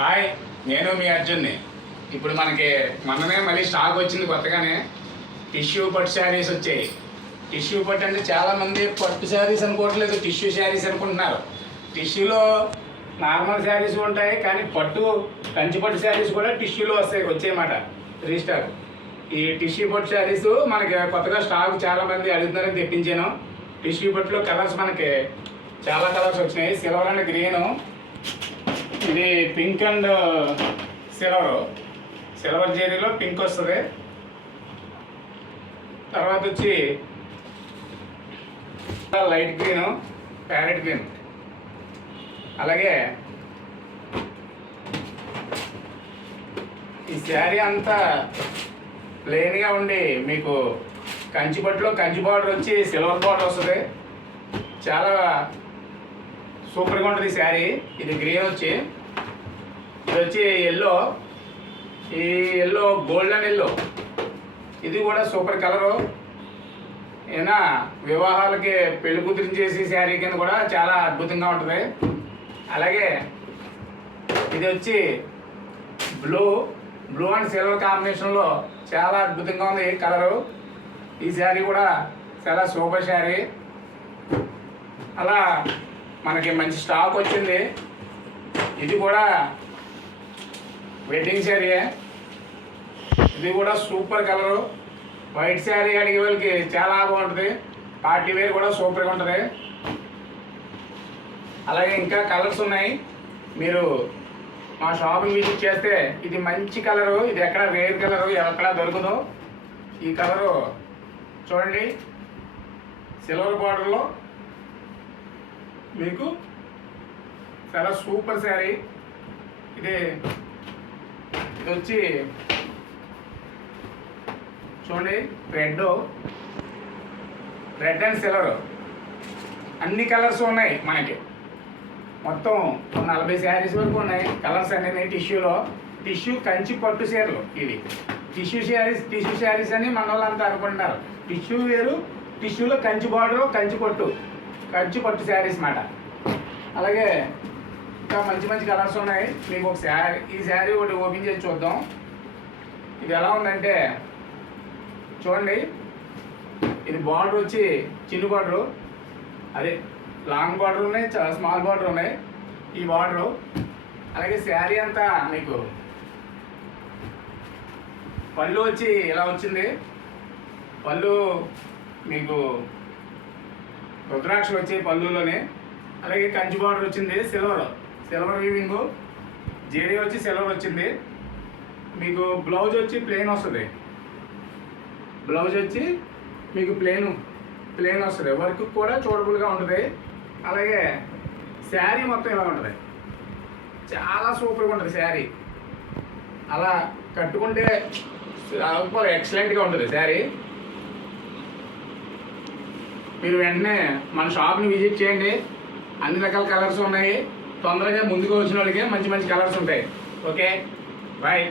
Hi, నేను మీ అర్జున్ని. ఇప్పుడు మనకి మొన్ననే మళ్ళీ స్టాక్ వచ్చింది కొత్తగానే. టిష్యూ పట్టు శారీస్ వచ్చాయి. టిష్యూ పట్టు అంటే చాలామంది పట్టు శారీస్ అనుకోవట్లేదు, టిష్యూ శారీస్ అనుకుంటున్నారు. టిష్యూలో నార్మల్ శారీస్ ఉంటాయి, కానీ కంచి పట్టు శారీస్ కూడా టిష్యూలో వచ్చాయన్నమాట రీస్టాక్. ఈ టిష్యూ పట్టు శారీస్ మనకి కొత్తగా స్టాక్ చాలామంది అడుగుతున్నారని తెప్పించాను. టిష్యూ పట్టులో కలర్స్ మనకి చాలా కలర్స్ వచ్చినాయి. సిల్వర్ అండ్ గ్రీను, ఇది పింక్ అండ్ సిల్వర్ జెరీలో పింక్ వస్తుంది. తర్వాత వచ్చి లైట్ గ్రీను, ప్యారెట్ గ్రీన్. అలాగే ఈ శారీ అంతా ప్లెయిన్గా ఉండి మీకు కంచి పట్టులో కంచి బార్డర్ వచ్చి సిల్వర్ బార్డర్ వస్తుంది. చాలా సూపర్గా ఉంటుంది శారీ. ఇది గ్రీన్ వచ్చి, ఇది వచ్చి ఎల్లో, ఈ ఎల్లో గోల్డెన్ ఎల్లో, ఇది కూడా సూపర్ కలరు. ఏనా వివాహాలకి పెళ్లి కూతురు చేసే శారీ కింద కూడా చాలా అద్భుతంగా ఉంటుంది. అలాగే ఇది వచ్చి బ్లూ అండ్ సిల్వర్ కాంబినేషన్లో చాలా అద్భుతంగా ఉంది కలరు. ఈ శారీ కూడా చాలా సూపర్ శారీ. అలా మనకి మంచి స్టాక్ వచ్చింది. ఇది కూడా వెడ్డింగ్ శారీయే, ఇది కూడా సూపర్ కలరు. వైట్ శారీ అడిగే వాళ్ళకి చాలా బాగుంటుంది. పార్టీ వేర్ కూడా సూపర్గా ఉంటుంది. అలాగే ఇంకా కలర్స్ ఉన్నాయి. మీరు మా షాప్ని విజిట్ చేస్తే ఇది మంచి కలరు, ఇది ఎక్కడ రేర్ కలరు, ఎక్కడ దొరకదు. ఈ కలరు చూడండి, సిల్వర్ బార్డర్లో మీకు చాలా సూపర్ శారీ. ఇది వచ్చి చూడండి, రెడ్ అండ్ సిల్వర్ అన్ని కలర్స్ ఉన్నాయి మనకి. మొత్తం 40 శారీస్ వరకు ఉన్నాయి. కలర్స్ అన్నీ టిష్యూలో. టిష్యూ కంచి పట్టు చీరలు ఇవి. టిష్యూ శారీస్ అని మన వాళ్ళంతా అనుకుంటున్నారు. టిష్యూ వేరు, టిష్యూలో కంచి బార్డరు, కంచి పట్టు శారీస్ మాట. అలాగే ఇంకా మంచి కలర్స్ ఉన్నాయి. మీకు ఒక ఈ శారీ ఒకటి ఓపెన్ చేసి చూద్దాం. ఇది ఎలా ఉందంటే చూడండి, ఇది బార్డర్ వచ్చి చిన్న బార్డరు, అదే లాంగ్ బార్డర్ ఉన్నాయి, చాలా స్మాల్ బార్డర్ ఉన్నాయి ఈ బార్డరు. అలాగే శారీ అంతా మీకు పళ్ళు వచ్చి ఇలా వచ్చింది. పళ్ళు మీకు రుద్రాక్షలు వచ్చి పళ్ళులోనే. అలాగే కంచి బార్డర్ వచ్చింది, సిల్వర్ వీవింగ్, జేడీ వచ్చి సిల్వర్ వచ్చింది. మీకు బ్లౌజ్ వచ్చి ప్లెయిన్ వస్తుంది. బ్లౌజ్ వచ్చి మీకు ప్లెయిన్ వస్తుంది. వర్క్ కూడా చూడబుల్గా ఉంటుంది. అలాగే శారీ మొత్తం ఇలా ఉంటుంది. చాలా సూపర్గా ఉంటుంది శారీ. అలా కట్టుకుంటే ఎక్సలెంట్గా ఉంటుంది శారీ. మీరు వెంటనే మన షాప్ని విజిట్ చేయండి. అన్ని రకాల కలర్స్ ఉన్నాయి. తొందరగా ముందుకు వచ్చిన వాళ్ళకి మంచి కలర్స్ ఉంటాయి. Okay, bye.